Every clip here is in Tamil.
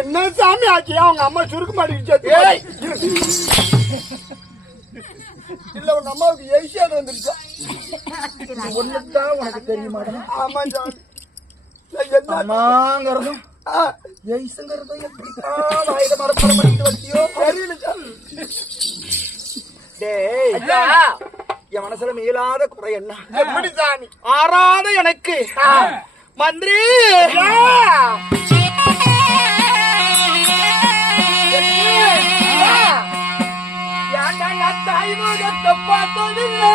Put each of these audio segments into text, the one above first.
என்ன சாமி ஆச்சு? அவங்க அம்மா சுருக்கு மாட்டிக்கிச்சு. இல்ல உங்க அம்மாவுக்கு எய்சியாது வந்துருச்சா? ஒண்ணுதான் உனக்கு தெரியுமா? ஆமா சாமி. அம்மாங்கிறதும் எய்சுங்கிறதும் எப்படித்தான் வாயில மரப்பட பண்ணிட்டு வச்சியோ தெரியல சாமி. டேய் என் மனசுல மீளாத குறை என்ன? எப்படி சாமி? ஆறாத எனக்கு மந்திரி தாய் முகத்தை பார்த்ததில்லை.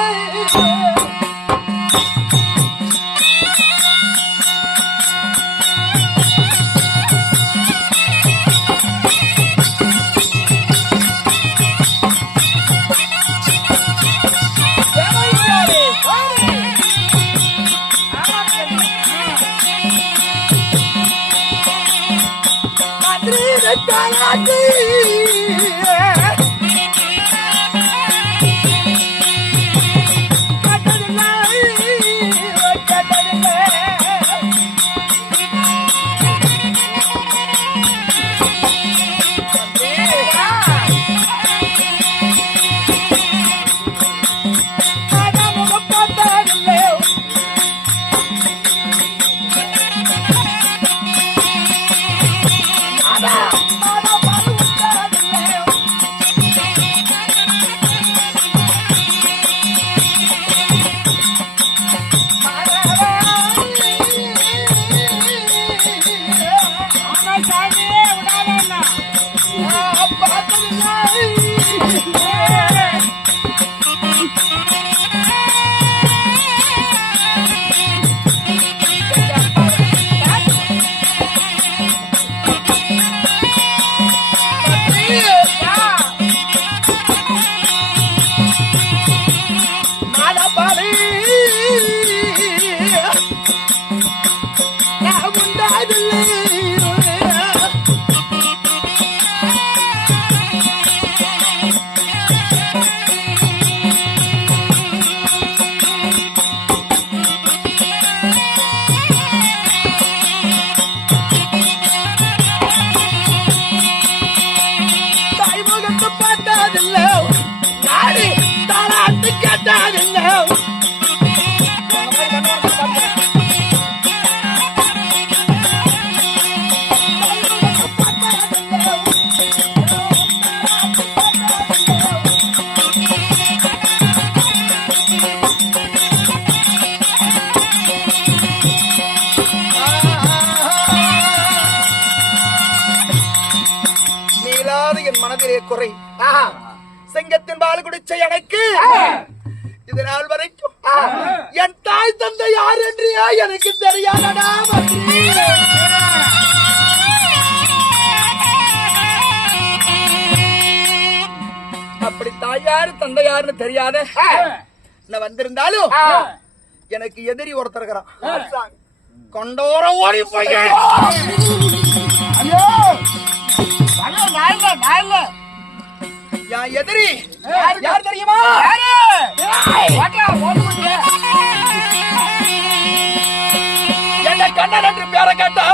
குறை சிங்கத்தின் பால் குடிச்ச எனக்கு இதனால் வரைக்கும் என் தாய் தந்தை யார் என்று எனக்கு தெரியாதடா. அப்படி தாயாரு தந்தை யாருன்னு தெரியாத நான் வந்திருந்தாலும் எனக்கு எதிரி ஒருத்தர் இருக்கிறான். கொண்டோர ஓடி போய் எதிரி யார் தெரியுமா? என்ன கண்ணன் என்று பேரை கேட்டா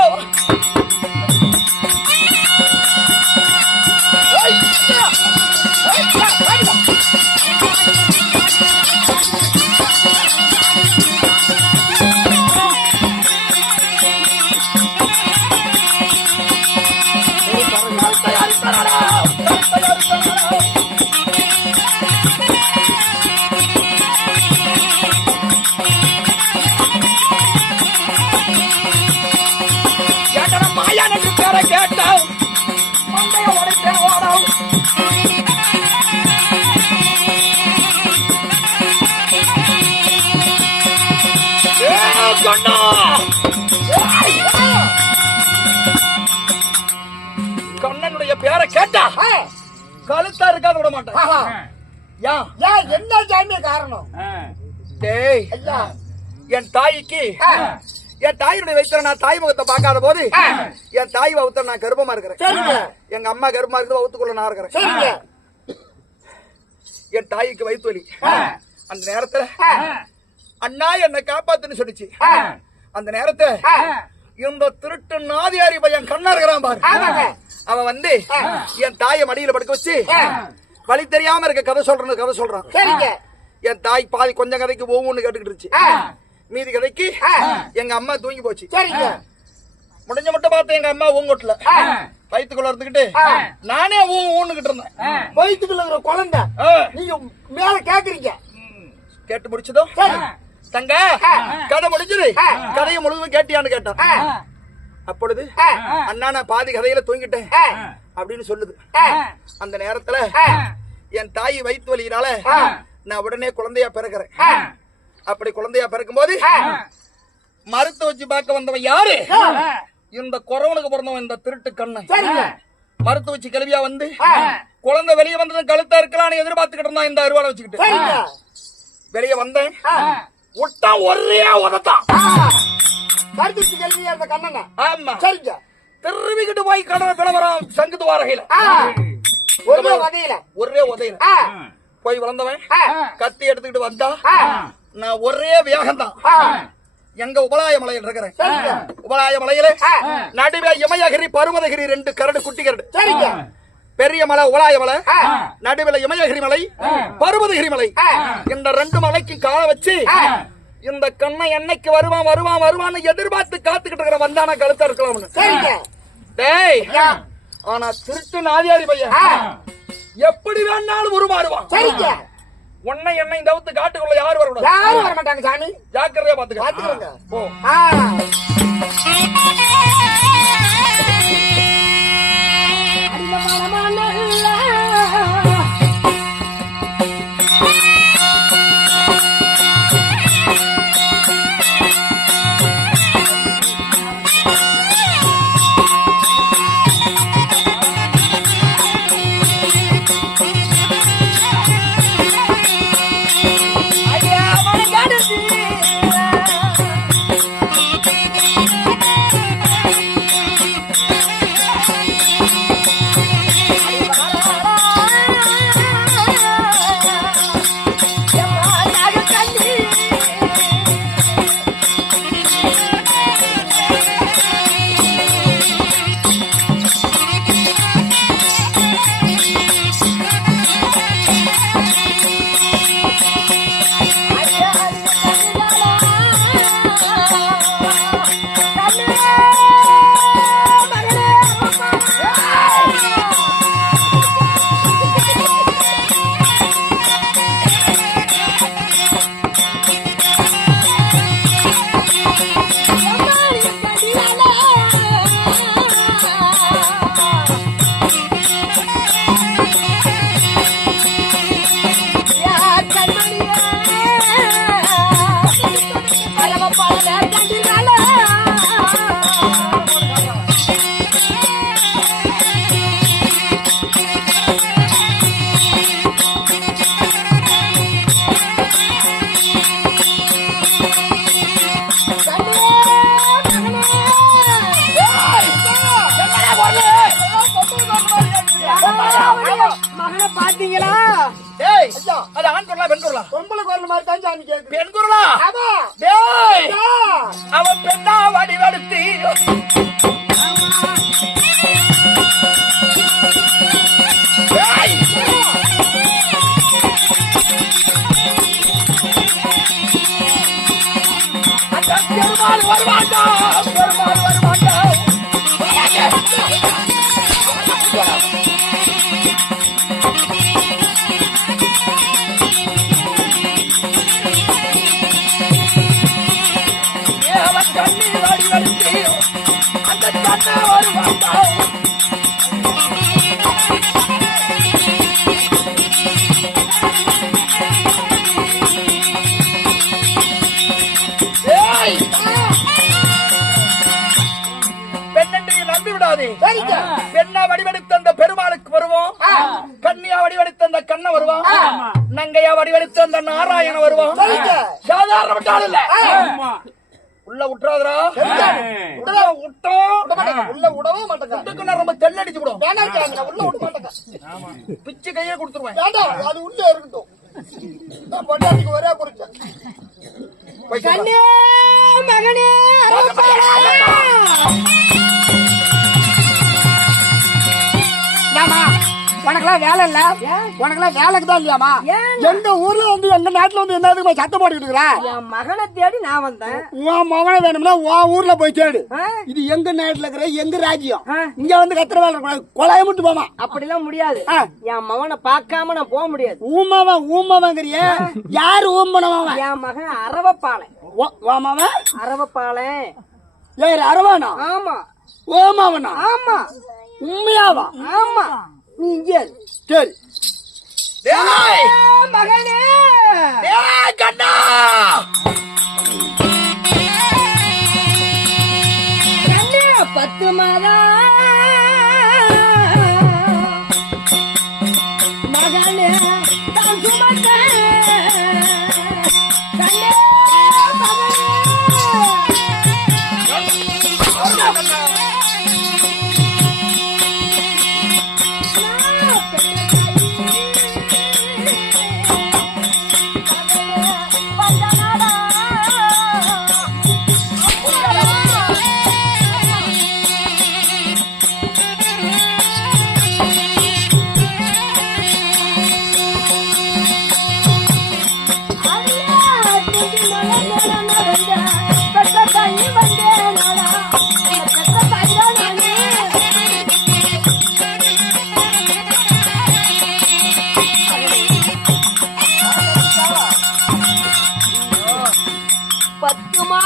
கண்ணனுடைய பேரை கேட்டா கழுத்தா இருக்காத விட மாட்டேன். என்ன ஜாமிய காரணம்? டேய் என் தாய்க்கு என் தாயினுடைய வயிற்றுல நான் தாய் முகத்தை பார்க்காத போது என் தாய் வகுத்த நான் கர்ப்பமா இருக்கிறேன். எங்க அம்மா கர்ப்பமா இருக்குது, வகுத்துக்குள்ள நான் இருக்கிறேன். என் தாய்க்கு வயிற்று வலி. அந்த நேரத்துல அண்ணா என்னை காப்பாத்துன்னு சொல்லிச்சு. அந்த நேரத்துல இந்த திருட்டு நாதியாரி பையன் கண்ணா இருக்கிறான் பாரு. அவன் வந்து என் தாயை மடியில படுக்க வச்சு வழி தெரியாம இருக்க கதை சொல்றான். என் தாய் பாதி கொஞ்சம் கதைக்கு ஒவ்வொன்னு கேட்டுக்கிட்டு இருந்துச்சு. மீதி கதைக்கு எங்க அம்மா தூங்கி போச்சு. முடிஞ்ச மட்டும் பார்த்து எங்க அம்மா ஊங்கொட்டல வயிற்றுக்குள்ள இருந்துகிட்டு நானே ஊன்னுகிட்டு இருந்தேன். வயிற்றுக்குள்ள இருக்கிற குழந்தை நீங்க மேல கேக்குறீங்க. கேட்டு முடிச்சதும் தங்க கதை முடிஞ்சது, கதையை முழுவதும் கேட்டியான்னு கேட்டான். அப்பொழுது அண்ணா நான் பாதி கதையில தூங்கிட்டேன் அப்படின்னு சொல்லுது. அந்த நேரத்துல என் தாய் வயிற்று வலியினால நான் உடனே குழந்தையா பிறக்கிறேன். அப்படி குழந்தையா பிறக்கும் போது மருத்துவ வச்சு பார்க்க வந்தவன் யாரு? இந்த கொரோனுக்கு பிறந்தவன் இந்த திருட்டு கண்ணன். மருத்துவ வச்சு கிளவியா வந்து குழந்தை வெளியே வந்தது கழுத்தா இருக்கலாம்னு எதிர்பார்த்துக்கிட்டு இருந்தான். இந்த அருவாளை வச்சுக்கிட்டு வெளியே வந்தேன். விட்டா ஒரே உதத்தான். ஆமா சரிங்க. திருவிக்கிட்டு போய் கடலை பிளவரம் சங்குது வாரகையில ஒரே உதையில போய் வளர்ந்தவன் கத்தி எடுத்துக்கிட்டு வந்தா நான் ஒரே வேகம்தான். எங்க உபலாய மலையில் இருக்கிறேன். உபலாய மலையில நடுவே இமயகிரி பருவதகிரி 2 கரடு குட்டி கரடு. பெரிய மலை உபலாய மலை, நடுவில் இமயகிரி மலை, பருவதகிரி மலை. இந்த 2 மலைக்கு கால வச்சு இந்த கண்ணை என்னைக்கு வருவான்னு எதிர்பார்த்து காத்துக்கிட்டு இருக்கிற வந்தானா கழுத்தா இருக்கலாம்னு. டேய் ஆனா திருட்டு நாதியாரி பையன் எப்படி வேணாலும் உருமாறுவான். உன்னை என்னை இந்த காட்டுக்குள்ள யாரும் வர மாட்டாங்க சாமி. ஜாக்கிரதையா பாத்துக்க. போ. பாத்தீங்களா? அது ஆண் குரலா பெண் குரலா? பொம்பளை குரல் மாதிரி தான் சாமி கேக்குது. பெண் குரலா? டேய் அவன் பெண்ணா வடிவெடுத்து பெருமாள் வருவாண்டா, பெருமாள் வருவாண்டா. கண்ணீர் வடிவெடுத்து அந்த கண்ணா வருவாண்டா. பெண்ணா வடிவெடுத்த அந்த பெருமாளுக்கு வருவோம், கன்னியா வடிவெடுத்த அந்த கண்ண வருவான், நங்கையா வடிவெடுத்த அந்த நாராயண வருவான். சாதாரண விட்டால் இல்ல, உள்ள விட்டுறாதரா. உள்ள விடவே மாட்டேங்க. ரொம்ப தென்னடிச்சு விடும். உள்ள விட மாட்டேங்க. பிச்சு கையே கொடுத்துருவேன். அது உள்ள இருக்கட்டும். பொண்டாட்டிக்கு ஒரே குறிச்சேன். போய் சொல்லு. கண்ணே மகனே ஏமா உனக்கெல்லாம் வேலை இல்ல உனக்கெல்லாம் வேலைக்கு தான் இல்லையாமா எங்க ஊர்ல வந்து எங்க நாட்டுல வந்து என்ன சத்தம் போட்டுக்கிட்டு இருக்கிற என் மகனை தேடி நான் வந்தேன். உன் மகனை வேணும்னா உன் ஊர்ல போய் தேடு இது எங்க நாட்டுல இருக்கிற எங்க ராஜ்யம் இங்க வந்து கத்திர வேலை இருக்கக்கூடாது கொலைய மட்டும் போமா அப்படிலாம் முடியாது. என் மகனை பார்க்காம நான் போக முடியாது. ஊமாவாங்கிறிய யாரு ஊம்பனவன் என் மகன் அரவப்பாளை. ஓமாவன் அரவப்பாளை. ஏறு அரவானா ஆமா ஓமாவனா ஆமா உண்மையாவா ஆமா. நீ இங்கே இரு. சரி டேய் மகனே டேய் கண்ணா கண்ணே 10 மாதம் மகனே தான் சுமந்தேன். கண்ணே மகனே